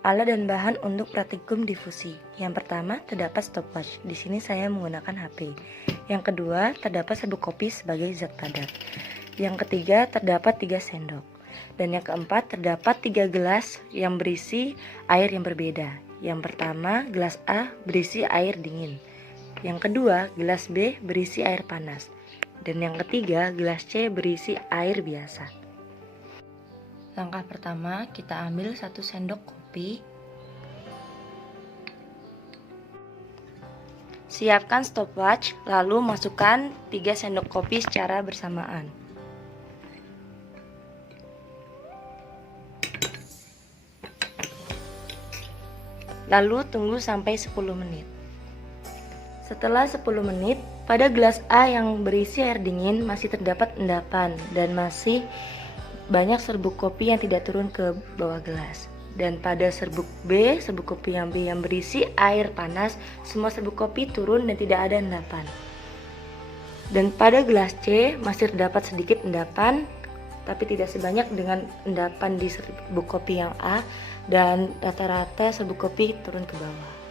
Alat dan bahan untuk praktikum difusi. Yang pertama, terdapat stopwatch. Di sini saya menggunakan HP. Yang kedua, terdapat serbuk kopi sebagai zat padat. Yang ketiga, terdapat 3 sendok. Dan yang keempat, terdapat 3 gelas yang berisi air yang berbeda. Yang pertama, gelas A berisi air dingin. Yang kedua, gelas B berisi air panas. Dan yang ketiga, gelas C berisi air biasa. Langkah pertama, kita ambil 1 sendok kopi. Siapkan stopwatch, lalu masukkan 3 sendok kopi secara bersamaan. Lalu tunggu sampai 10 menit. Setelah 10 menit, pada gelas A yang berisi air dingin masih terdapat endapan dan masih banyak serbuk kopi yang tidak turun ke bawah gelas. Dan pada serbuk B, serbuk kopi yang B yang berisi air panas, semua serbuk kopi turun dan tidak ada endapan. Dan pada gelas C masih terdapat sedikit endapan, tapi tidak sebanyak dengan endapan di serbuk kopi yang A, dan rata-rata serbuk kopi turun ke bawah.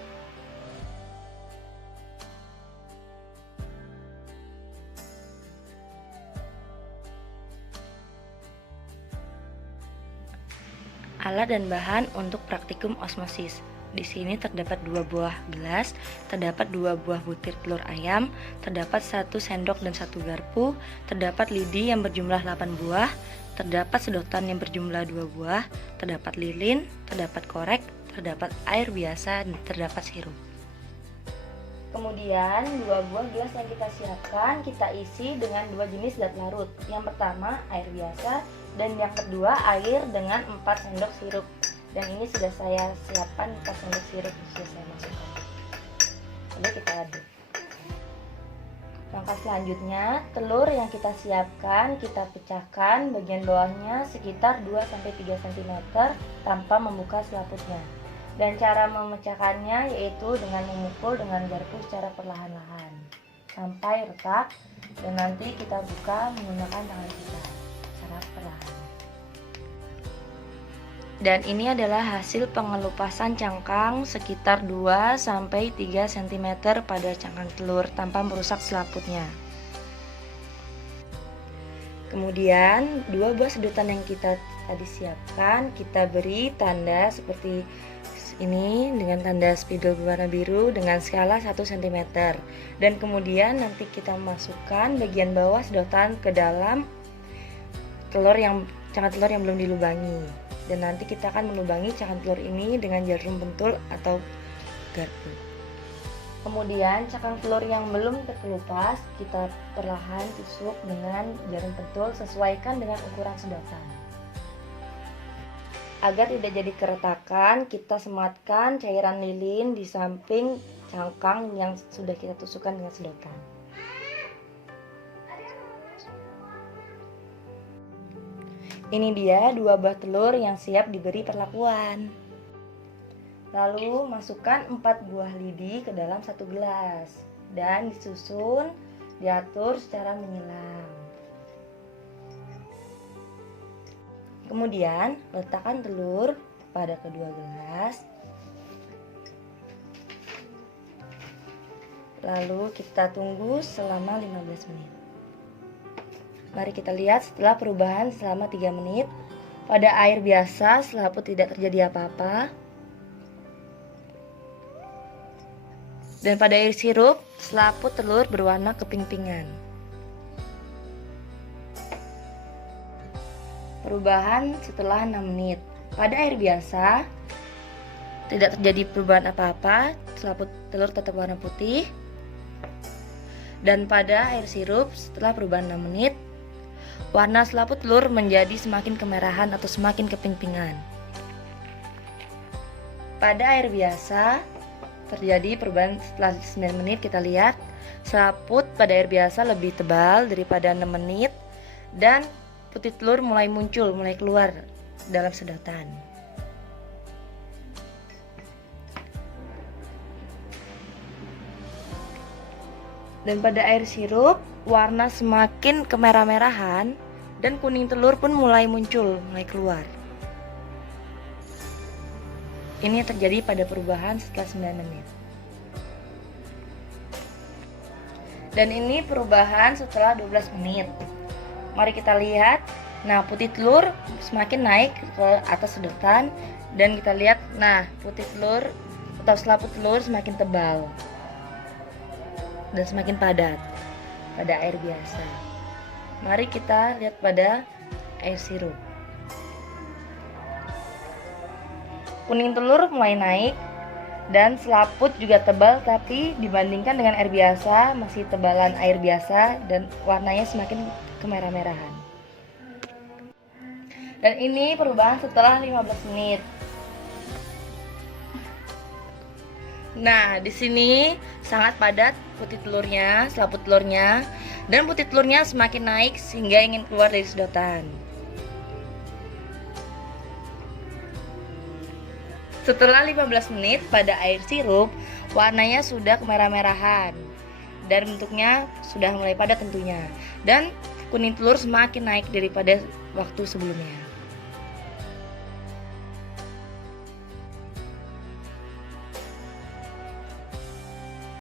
Alat dan bahan untuk praktikum osmosis. Di sini terdapat 2 buah gelas, terdapat 2 buah butir telur ayam, terdapat 1 sendok dan 1 garpu, terdapat lidi yang berjumlah 8 buah, terdapat sedotan yang berjumlah 2 buah, terdapat lilin, terdapat korek, terdapat air biasa, dan terdapat sirup. Kemudian 2 buah gelas yang kita siapkan kita isi dengan 2 jenis zat larut. Yang pertama air biasa dan yang kedua air dengan 4 sendok sirup. Dan ini sudah saya siapkan 4 sendok sirup, sudah saya masukkan. Lalu kita aduk. Langkah selanjutnya, telur yang kita siapkan kita pecahkan bagian bawahnya sekitar 2-3 cm tanpa membuka selaputnya. Dan cara memecahkannya yaitu dengan memukul dengan garpu secara perlahan-lahan sampai retak, dan nanti kita buka menggunakan tangan kita secara perlahan. Dan ini adalah hasil pengelupasan cangkang sekitar 2-3 cm pada cangkang telur tanpa merusak selaputnya. Kemudian 2 buah sedotan yang kita tadi siapkan kita beri tanda seperti ini dengan tanda spidol berwarna biru dengan skala 1 cm. Dan kemudian nanti kita masukkan bagian bawah sedotan ke dalam cangkang telur yang belum dilubangi. Dan nanti kita akan melubangi cangkang telur ini dengan jarum pentul atau garpu. Kemudian cangkang telur yang belum terkelupas kita perlahan tusuk dengan jarum pentul, sesuaikan dengan ukuran sedotan. Agar tidak jadi keretakan, kita sematkan cairan lilin di samping cangkang yang sudah kita tusukkan dengan sedotan. Ini dia 2 buah telur yang siap diberi perlakuan. Lalu masukkan 4 buah lidi ke dalam 1 gelas dan disusun, diatur secara menyilang. Kemudian letakkan telur pada kedua gelas. Lalu kita tunggu selama 15 menit. Mari kita lihat setelah perubahan selama 3 menit. Pada air biasa selaput tidak terjadi apa-apa. Dan pada air sirup selaput telur berwarna keping-pingan. Perubahan setelah 6 menit. Pada air biasa tidak terjadi perubahan apa-apa, selaput telur tetap warna putih. Dan pada air sirup setelah perubahan 6 menit, warna selaput telur menjadi semakin kemerahan atau semakin keping-pingan. Pada air biasa terjadi perubahan setelah 9 menit. Kita lihat selaput pada air biasa lebih tebal daripada 6 menit dan putih telur mulai muncul, mulai keluar dalam sedotan. Dan pada air sirup, warna semakin kemerah-merahan dan kuning telur pun mulai muncul, mulai keluar. Ini terjadi pada perubahan setelah 9 menit. Dan ini perubahan setelah 12 menit. Mari kita lihat. Nah, putih telur semakin naik ke atas sedotan, dan kita lihat, nah, putih telur atau selaput telur semakin tebal dan semakin padat pada air biasa. Mari kita lihat pada air sirup. Kuning telur mulai naik dan selaput juga tebal, tapi dibandingkan dengan air biasa masih tebalan air biasa dan warnanya semakin kemerah-merahan. Dan ini perubahan setelah 15 menit. Nah, di sini sangat padat putih telurnya, selaput telurnya, dan putih telurnya semakin naik sehingga ingin keluar dari sedotan. Setelah 15 menit pada air sirup, warnanya sudah kemerah-merahan dan bentuknya sudah mulai padat tentunya. Dan kuning telur semakin naik daripada waktu sebelumnya.